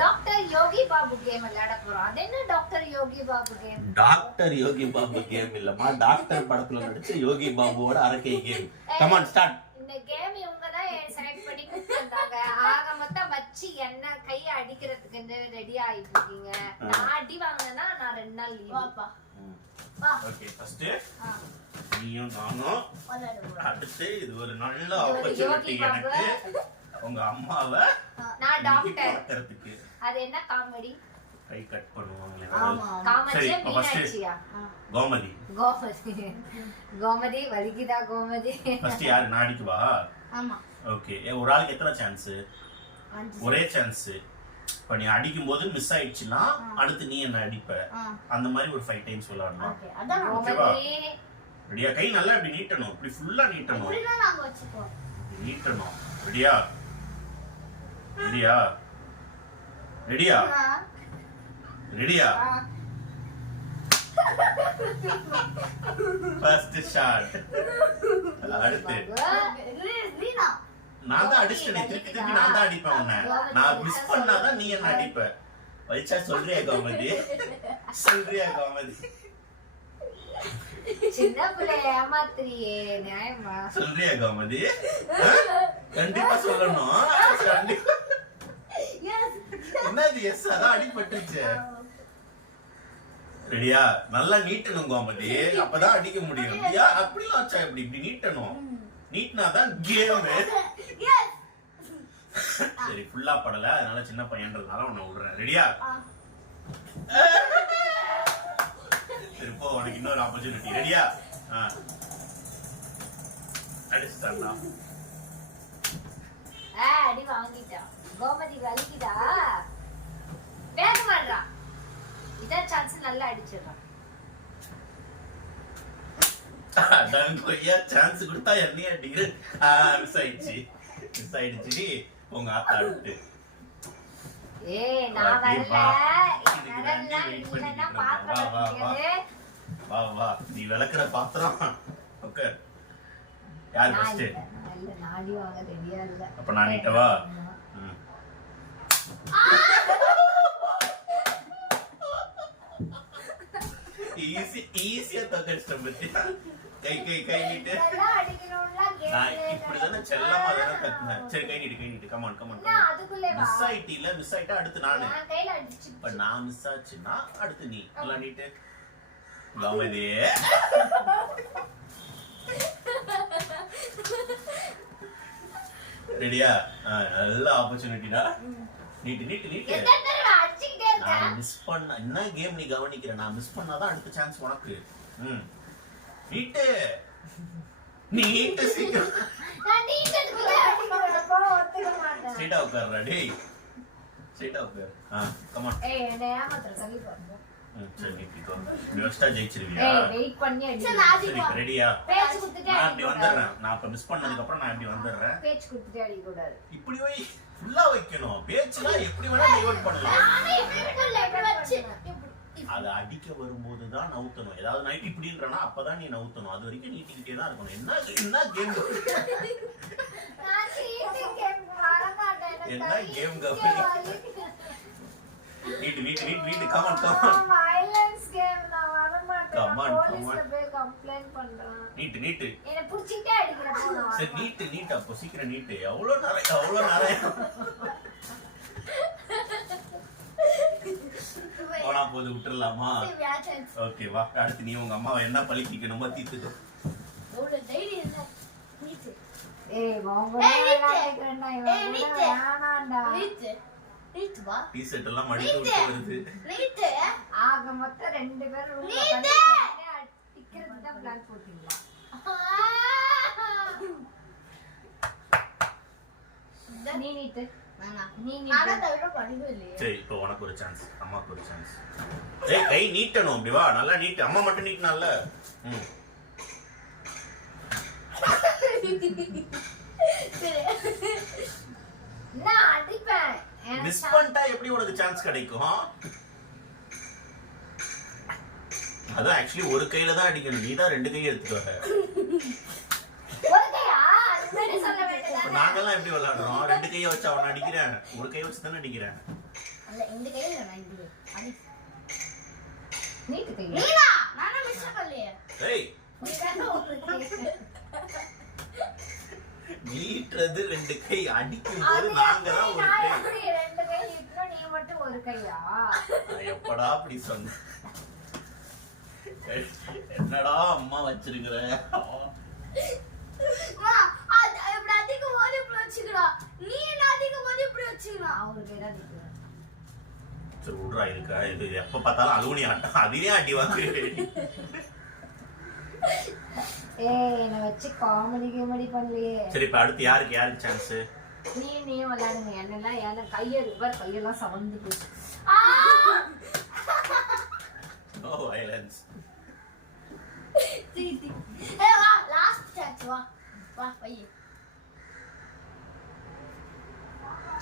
Doctor Yogi Babu game விளையாட போறோம். அது என்ன doctor Yogi Babu game? Doctor Yogi Babu game இல்லம்மா, டாக்டர் படத்துல நடிச்ச யோகி பாபுவோட அரக்கை கேம். Come on start. இந்த கேம் இவங்க தான் செலக்ட் பண்ணி கொடுத்தாங்க. ஆக மொத்தம் வச்சு என்ன கைய அடிக்கிறதுக்கு ரெடி ஆயிட்டு இருக்கீங்க. நான் அடி வாங்கினா நான் 2 நாள் லீவ். வாப்பா வா. ஓகே, ஃபர்ஸ்ட் நீயும் நானும் அடுத்து இது ஒரு நல்ல ஆப்பர்சூனிட்டி எனக்கு உங்க அம்மாவை நான் டாக்டர் அது என்ன காமெடி கை கட் பண்ணுவாங்க. காமெடி மீனாட்சியா? கோமதி. கோமதி வலிக்குதா? கோமதி ஃபர்ஸ்ட் யாரு நாடிக்குவா? ஆமா. ஓகே, ஒரு ஆளுக்கு எத்தனை சான்ஸ்? ஒரே சான்ஸ். இப்ப நீ அடிக்கும் போது மிஸ் ஆயிடுச்சுன்னா அடுத்து நீ என்ன அடிப்ப, அந்த மாதிரி ஒரு 5 டைம்ஸ் விளையாடணும். ஓகேவா? ரெடியா? கை நல்லா இப்படி நீட்டணும், இப்படி ஃபுல்லா நீட்டணும். நீட்டணும். ரெடியா? ரெடியா? ரெடியா? ரெடியா? First shot. அடுத்து நான் தான் அடிச்சேன், திருப்பி நான் தான் அடிப்பேன் உன்னை. நான் மிஸ் பண்ணாதான் நீ என்ன அடிப்ப. வச்சா சொல்றியா கோமதி? சொல்றியா கோமதி? சின்ன பிள்ளை ஏமாத்துறியே, நியாயமா? சொல்றியா கோமதி? கண்டிப்பா சொல்லணும். என்னது எஸ்? அதான் அடிபட்டுச்சு. ரெடியா? நல்லா நீட்டணும் கோமதி, அப்பதான் அடிக்க முடியும். அப்படிலாம் வச்சா எப்படி? இப்படி நீட்டணும். நீட்னாதான் கேம். சரி, ஃபுல்லா படல, அதனால சின்ன பையன்றதுனால உன்னை விடுறேன். ரெடியா? இப்போ உனக்கு இன்னொரு ஆப்பர்ச்சுனிட்டி. ரெடியா? அடிச்சுட்டான்டா. அடி வாங்கிட்டா. கோமதி வலிக்குதா? வேக மாட்றா. இதான் சான்ஸ், நல்லா அடிச்சிடறான். அதான் கொய்யா சான்ஸ் கொடுத்தா என்னைய அடிக்கிற. மிஸ் ஆயிடுச்சு, மிஸ் ஆயிடுச்சு. உங்க ஆத்தா விட்டு. ஏய், நான் வரல. இல்லன்னா பாத்திரம். வா வா, நீ விளக்குற பாத்திரம். ஓகே, யார் ஃபர்ஸ்ட்? இல்ல, நாடி வாங்க ரெடியா இல்ல. அப்ப நான் நீட்டவா? ஈஸியா தக்கடிச்சிட்ட பத்தி. கை கை கை நீட்டு. நான் இப்படிதானே செல்லமா தானே தட்டினேன். சரி, கை நீட்டு, கை நீட்டு. Come on come on. மிஸ் ஆயிட்டில, மிஸ் ஆயிட்டா அடுத்து நானு. இப்ப நான் மிஸ் ஆச்சுன்னா அடுத்து நீ. நல்லா நீட்டு. கோமதி ரெடியா? நல்ல ஆப்பர்ச்சுனிட்டிடா. நீட்டு நீட்டு நீட்டு. நான் மிஸ் பண்ண என்ன கேம் நீ கவனிக்கிற? நான் மிஸ் பண்ணாதான் அடுத்த சான்ஸ் உனக்கு. நீட்டு நீட்டு சீக்கிரம். ஸ்ட்ரைட்டா உட்கார்றா. டேய், ஸ்ட்ரைட்டா உட்கார். Come on. ஏய், என்ன ஏமாத்துற? சொல்லி பாருங்க. சரி, நீட்டிக்கோ. பெஸ்டா ஜெயிச்சிருவியா? ஏய், வெயிட் பண்ணி அடி. சரி, ரெடியா? பேச்சு குடுத்துட்டே நான் அப்படி வந்துறேன். நான் அப்ப மிஸ் பண்ணதுக்கு அப்புறம் நான் அப்படி வந்துறேன். பேச்சு குடுத்துட்டே அடி கூடாது. இப்படி போய் ஃபுல்லா வைக்கணும். பேச்சுனா எப்படி வேணா டிவைட் பண்ணலாம். நானே இப்படி விடல, இப்படி வச்சு அத அடிக்க வரும்போது தான் நவுத்தணும். ஏதாவது நைட் இப்படின்றனா அப்பதான் நீ நவுத்தணும். அது வரைக்கும் நீட்டிக்கிட்டே தான் இருக்கணும். என்ன என்ன கேம்? நான் சீட்டிங் கேம் வர மாட்டேன். என்ன கேம் கவனி? நீட் நீட் நீட் நீட். Come on come on. Violence game நான் வர மாட்டேன். Come on, போலீஸ்ல போய் கம்ப்ளைன்ட் பண்றேன். நீட் நீட். என்ன புடிச்சிட்டே அடிக்குற போறா. சரி, நீட் நீட். அப்போ சீக்கிரம் நீட். அவ்வளவு நேரம் போனா போது விட்டுறலாமா? ஓகே, வா. அடுத்து நீ உங்க அம்மாவை என்ன பழிக்கணுமோ தீர்த்துக்கோ. ஓட தைரியம் இல்ல. நீட். ஏய், வாங்கடா. ஏய், நீட். வேணாம்டா. நீட். நீட் வா. டீ-ஷர்ட் எல்லாம் மடிச்சு விட்டு வருது. நீட். ஆக மொத்தம் 2 பேர் உள்ள வந்து டிக்கெட் தான் பிளான் போட்டீங்களா? நீ நீட். நீ நீட். நான் தவிர படிக்கவே இல்லையே. சரி, இப்போ உனக்கு ஒரு சான்ஸ், அம்மாக்கு ஒரு சான்ஸ். ஏய், கை நீட்டணும். அப்படி வா, நல்லா நீட்டு. அம்மா மட்டும் நீட்டனால. நான் அடிப்பேன். மிஸ் பண்ணிட்டா எப்படி உனக்கு சான்ஸ் கிடைக்கும்? அதான் ஆக்சுவலி ஒரு கையில தான் அடிக்கணும். நீ தான் 2 கை எடுத்துட்டு வர. ஒரு கையா? முன்னாடி சொல்ல வேண்டியது. நாங்கெல்லாம் எப்படி விளையாடுறோம்? 2 கையை வச்சு அவன் அடிக்கிறேன், ஒரு கையை வச்சு தானே அடிக்கிறேன். அல்ல இந்த கையில நான் இது அடி நீட்டு கை நீனா நானே மிஸ் பண்ணலையே ஏய் நீதானே ஒரு கை நீட்றது ரெண்டு கை அடிக்கும் போது நாங்க தான் ஒரு நான் கை எப்படி ரெண்டு கை நீட்டணும் நீ மட்டும் ஒரு கையா நான் எப்படா அப்படி சொன்னேன் என்னடா அம்மா வச்சிருக்கிற மா அது இப்படி அதிகம் போது இப்படி வச்சுக்கடா நீ என்ன அதிகம் போது இப்படி வச்சுக்கடா நான் ஒரு கை தான் நீட்டுவேன் சரி விட்றா இருக்கா இது எப்ப பார்த்தாலும் அதுவும் நீ ஆட்டம் அதையே அடி வாங்கு ஏய் என்ன வச்சு காமெடி பண்ணலையே சரி இப்ப அடுத்து யாருக்கு சான்ஸ் நீயும் விளையாடுங்க என்னெல்லாம் ஏன்னா கையெல்லாம் சவந்து போச்சு நோ வயலன்ஸ் தி ஏ வா லாஸ்ட் சான்ஸ் வா வா பைய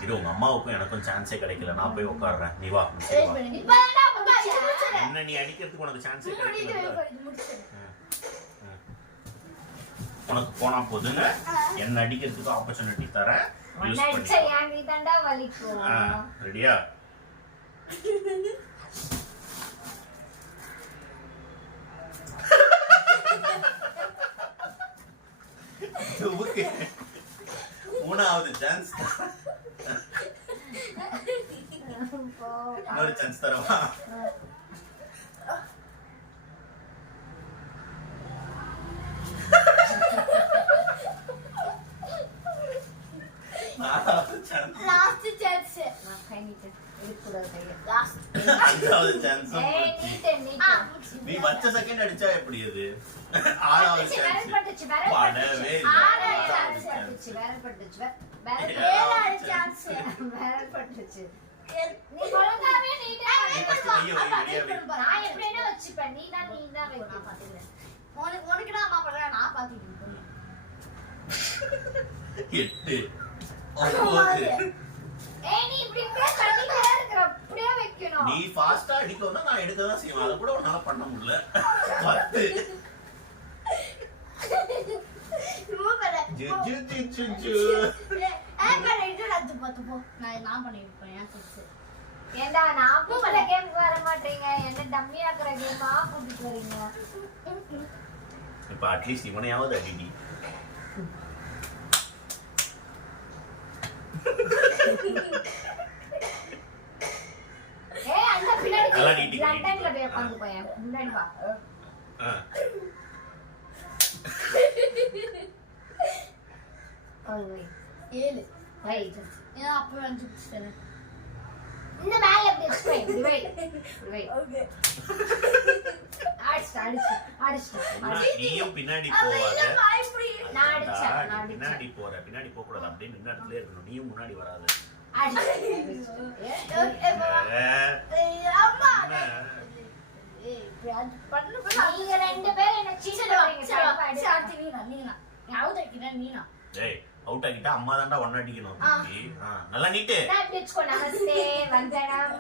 இது உங்க அம்மாவுக்கும் எனக்கும் சான்ஸே கிடைக்கல நான் போய் உட்கார்றேன் நீ வா ஏய் பண்ணி இப்பதான்டா முடிச்சேன் என்ன நீ அடிக்கிறதுக்கு உனக்கு சான்ஸே கிடைக்கல முடிச்சேன் உனக்கு போனா போதுங்க என்ன அடிக்கிறதுக்கு ஆப்பர்ச்சுனிட்டி தரேன் யூஸ் அடிச்ச பண்ணி ஏன் நீ தாண்டா வலிக்கும் ரெடியா மூணாவது சான்ஸ் இன்னொரு சான்ஸ் தரவா நாலாவது சான்ஸ் லாஸ்ட் சான்ஸ் நான் கை நீட்டு எடுக்கூடாது கையை லாஸ்ட் அஞ்சாவது சான்ஸ் ஏய் நீட்டு நீ பச்சை செகண்ட் அடிச்சா எப்படி அது ஆறாவது சான்ஸ் படவே இல்லை. ஆறாவது chance. ஏழாவது சான்ஸ் நீ ஒழுங்காவே நீட்டா நீ first கையை வை, கையை வை. நான் எப்படின்னா வச்சுப்பேன் நீ தான் வைக்கணும் நான் பாத்துக்கிறேன் உனக்கு நான் அம்மா பண்றேன் நான் பாத்துக்கிறேன் 8 9 ஏய் நீ இப்படி இப்படியே தள்ளிட்டே இருக்கற அப்படியே வைக்கணும் நீ ஃபாஸ்டா அடிக்கணும்னா நான் எடுக்க தான் செய்வேன் அத கூட உன்னால பண்ண முடியல 10 ஜு ஜு ஜு ஜு ஜு நான் பண்ணிருப்பேன் ஏன் சொல்லுச்சு ஏண்டா நான் கூப்பிட்ட கேமுக்கு வர மாட்டீங்க என்ன டம்மி ஆக்குற கேமா கூட்டிட்டு வரீங்க இப்ப அட்லீஸ்ட் இவனையாவது அடிடி ஏய் அந்த பின்னாடி நல்லா நீட்டி, லண்டன்ல நீட்டி. போய் உட்கார்ந்து போயேன் முன்னாடி வா ஓய் ஓய் 7 ரைட் ஏன்னா அப்பவே 5 பிடிச்சிட்டேன் இந்த மேல எப்படி வச்சுப்பேன் இப்படி வை இப்படி வை ஓகே அடிச்சு நீயும் பின்னாடி போவாத நான் அடிச்சேன் பின்னாடி பின்னாடி போக கூடாது அப்படியே நின்ன இடத்துல இருக்கணும் நீயும் முன்னாடி வராத நீங்க ரெண்டு பேரும் என்ன சீட் ஏய் அவுட் ஆகிட்டா அம்மா தான்டா ஒண்ணா அடிக்கணும் தம்பி. நல்லா நீட்டு நமஸ்தே வந்தனம்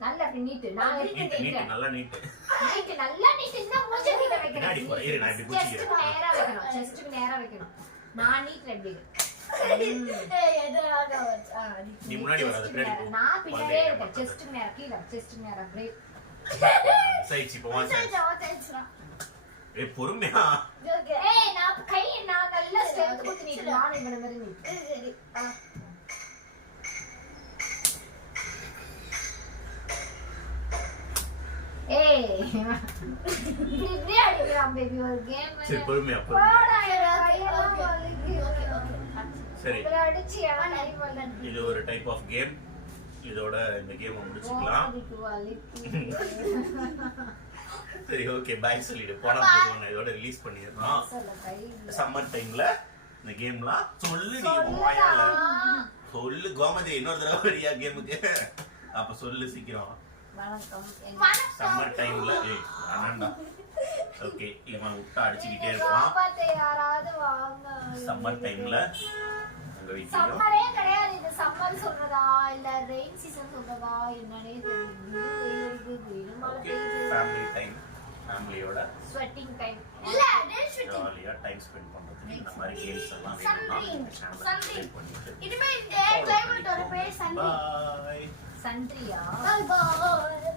நல்ல அப்படி நீட்டு நான் நீட்டு நீட்டு நல்லா நீட்டு நீட்டு நல்லா நீட்டுன்னா மூஞ்ச கீழ பின்னாடி போ, இரு, நான் இப்படி வைக்கணும் பிடிச்சிக்கிறேன். நேரா வைக்கணும் செஸ்ட்க்கு நேரா வைக்கணும் நான் நீட்ல எப்படி நீ முன்னாடி வராத பின்னாடி போ. நான் பின்னாடியே இருக்கேன் செஸ்ட்க்கு நேரா கீழ செஸ்ட்க்கு நேரா பிரேக் சரி இப்போ வா சார். ஏய் பொறுமையா ஏய் நான் கை நான் நல்ல ஸ்ட்ரெngth கொடுத்து நீட்டு நான் இந்த மாதிரி நீட்டு ஏய் இப்படி அடிக்கலாம் பேபி ஒரு கேம் சரி பொறுமையா போடா கையெல்லாம் வலிக்குது சரி இப்படி அடிச்சு எல்லாம் கை வலிக்குது இது ஒரு டைப் ஆஃப் கேம் இதோட இந்த கேம் முடிச்சுக்கலாம் சரி ஓகே பை சொல்லிடு போனா போதும் இதோட ரிலீஸ் பண்ணிடலாம் சம்மர் டைம்ல இந்த கேம்லாம் சொல்லு நீ வாயால சொல்லு கோமதி இன்னொரு தடவை வரியா கேமுக்கு அப்ப சொல்லு சீக்கிரம் வணக்கம் சம்மர் டைம்ல வேணாண்டா ஓகே இவன் விட்டா அடிச்சுக்கிட்டே இருப்பான் பாப்பாத்தை யாராவது வாங்க சம்மர் டைம்ல உங்க வீட்லயும் சம்மரே கிடையாது இது சம்மர் சொல்றதா இல்ல ரெயின் சீசன் சொல்றதா என்னன்னே தெரியல ஓகே ஃபேமிலி டைம் ஃபேமிலியோட ஸ்வெட்டிங் டைம் இல்ல ஜாலியா டைம் ஸ்பெண்ட் பண்றதுக்கு இந்த மாதிரி கேம்ஸ் எல்லாம் வேணும்னா சேனலை சப்ஸ்கிரைப் பண்ணிட்டு இனிமே இந்த கிளைமேட்டோட பேர் சன் பாய் சன்றியா பாய்